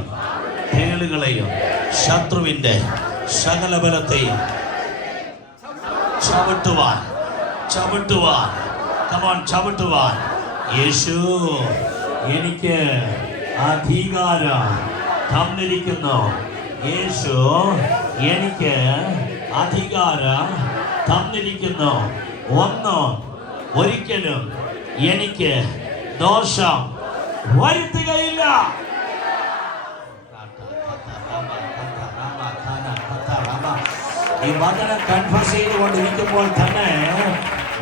പാമ്പുകളെയും തേളുകളെയും ശത്രുവിന്റെ സകല ബലത്തെയും ചവിട്ടുവാൻ യേശു എനിക്ക് അധികാരം തന്നിരിക്കുന്നു. യേശു എനിക്ക് അധികാരം തന്നിരിക്കുന്നു. ഒരിക്കലും എനിക്ക് ദോഷം വരുത്തുകയില്ല. ഈ വചനം കൺഫസ് ചെയ്തുകൊണ്ടിരിക്കുമ്പോൾ തന്നെ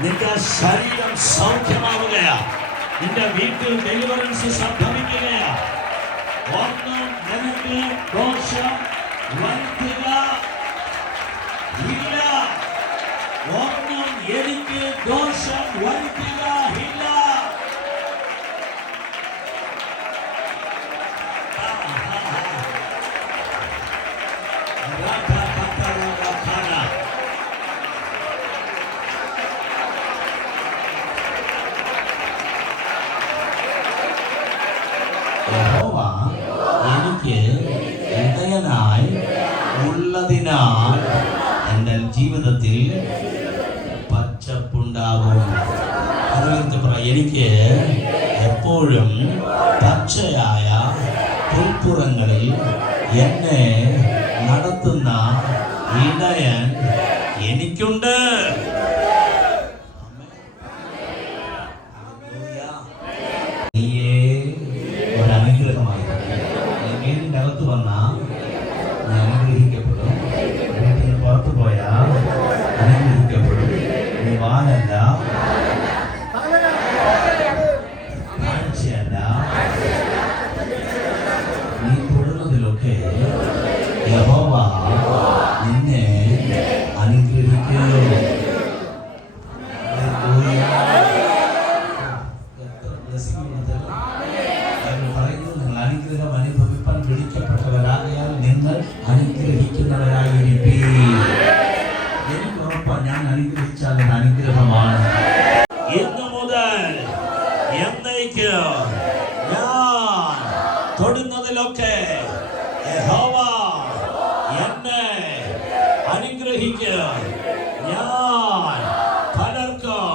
നിന്റെ ശരീരം സൗഖ്യമാവുകയാ. നിന്റെ വീട്ടിൽ ഡെലിവറൻസ് സംഭവിക്കുകയാ. ഒന്നും എനിക്ക് ദോഷം വരുത്തുക ഇല്ല. ഒന്നും എനിക്ക് ദോഷം വരുത്തുക ഇല്ല. എനിക്ക് ഇടയനായി ഉള്ളതിനാൽ എൻ്റെ ജീവിതത്തിൽ പച്ചപ്പുണ്ടാകും. എനിക്ക് എപ്പോഴും പച്ചയായ പുൽപ്പുറങ്ങളിൽ എന്നെ നടത്തുന്ന ഇടയൻ എനിക്കുണ്ട്. നിന്നെ അനുഗ്രഹിക്കുന്നു. നിങ്ങൾ അനുഗ്രഹം അനുഭവിപ്പാൻ വിളിക്കപ്പെട്ടവരാകയാൽ നിങ്ങൾ അനുഗ്രഹിക്കുന്നവരായിരിക്കും. എനിക്ക് ഉറപ്പാണ്, ഞാൻ അനുഗ്രഹിച്ചാൽ അത് അനുഗ്രഹമാണ്. ഇന്നു മുതൽ എന്നേക്ക് ഞാൻ തൊടുന്നതിലൊക്കെ യഹോവ എന്നെ അനുഗ്രഹിക്കുക. ഞാൻ പലർക്കും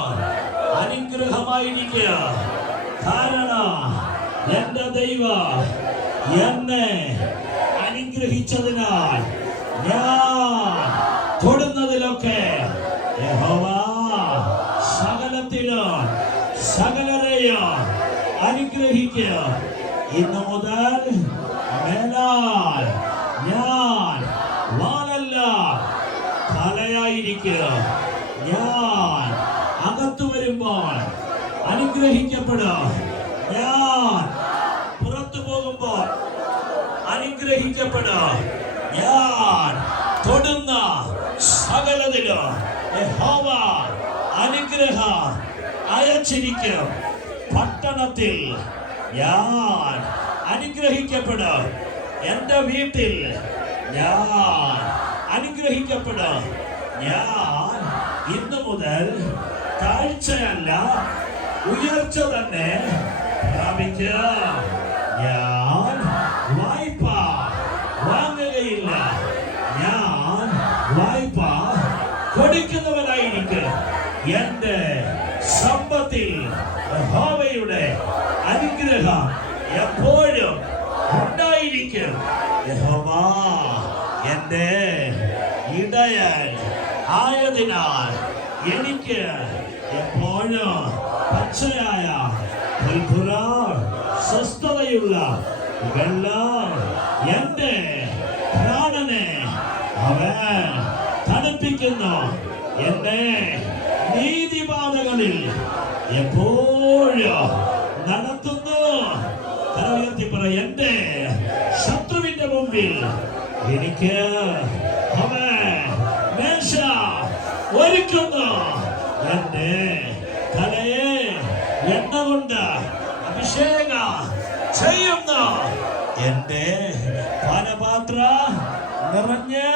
അനുഗ്രഹമായിരിക്കുക. കാരണം എന്റെ ദൈവം എന്നെ അനുഗ്രഹിച്ചതിനാൽ ഞാൻ തൊടുന്നതിലൊക്കെ യഹോവ സകലത്തിലും സകലരെയും അനുഗ്രഹിക്കുക. ഇന്നു മുതൽ മേലാൽ ഞാൻ വാലല്ല തലയായിരിക്കുക. ഞാൻ അകത്തു വരുമ്പോൾ അനുഗ്രഹിക്കപ്പെടും. ഞാൻ പുറത്തു പോകുമ്പോൾ അനുഗ്രഹിക്കപ്പെടും. ഞാൻ തൊടുന്ന സകലതിലും യഹോവ അനുഗ്രഹം അയച്ചിരിക്കും. പട്ടണത്തിൽ ഞാൻ അനുഗ്രഹിക്കപ്പെടും. എന്റെ വീട്ടിൽ ഞാൻ അനുഗ്രഹിക്കപ്പെടും. ഞാൻ ഇന്നു മുതൽ താഴ്ചയല്ല ഉയർച്ച തന്നെ പ്രാപിക്കും. ഞാൻ വായ്പ വാങ്ങുകയില്ല. ഞാൻ വായ്പ കൊടുക്കുന്നവനായിരിക്കും. എന്റെ സമ്പത്തിൽ യഹോവയുടെ അനുഗ്രഹം എപ്പോഴും ഉണ്ടായിരിക്കും. യഹോവ എന്റെ ഇടയൻ ആയതിനാൽ എനിക്ക് എപ്പോഴും പച്ചയായ പുൽപ്പുറം സ്വസ്ഥതയുള്ള വെള്ളം എന്റെ പ്രാണനെ അവൻ തണുപ്പിക്കുന്നു. എന്നെ നീതിപാതകളിൽ എപ്പോഴും നടത്തുന്നു. തലയുയർത്തി പറ, എന്റെ ശത്രുവിന്റെ മുമ്പിൽ എനിക്ക് അവൻ മേശ ഒരുക്കുന്നു. എന്റെ തലയെ എണ്ണ കൊണ്ട് അഭിഷേകം ചെയ്യുന്നു. എന്റെ പാനപാത്രം നിറഞ്ഞ്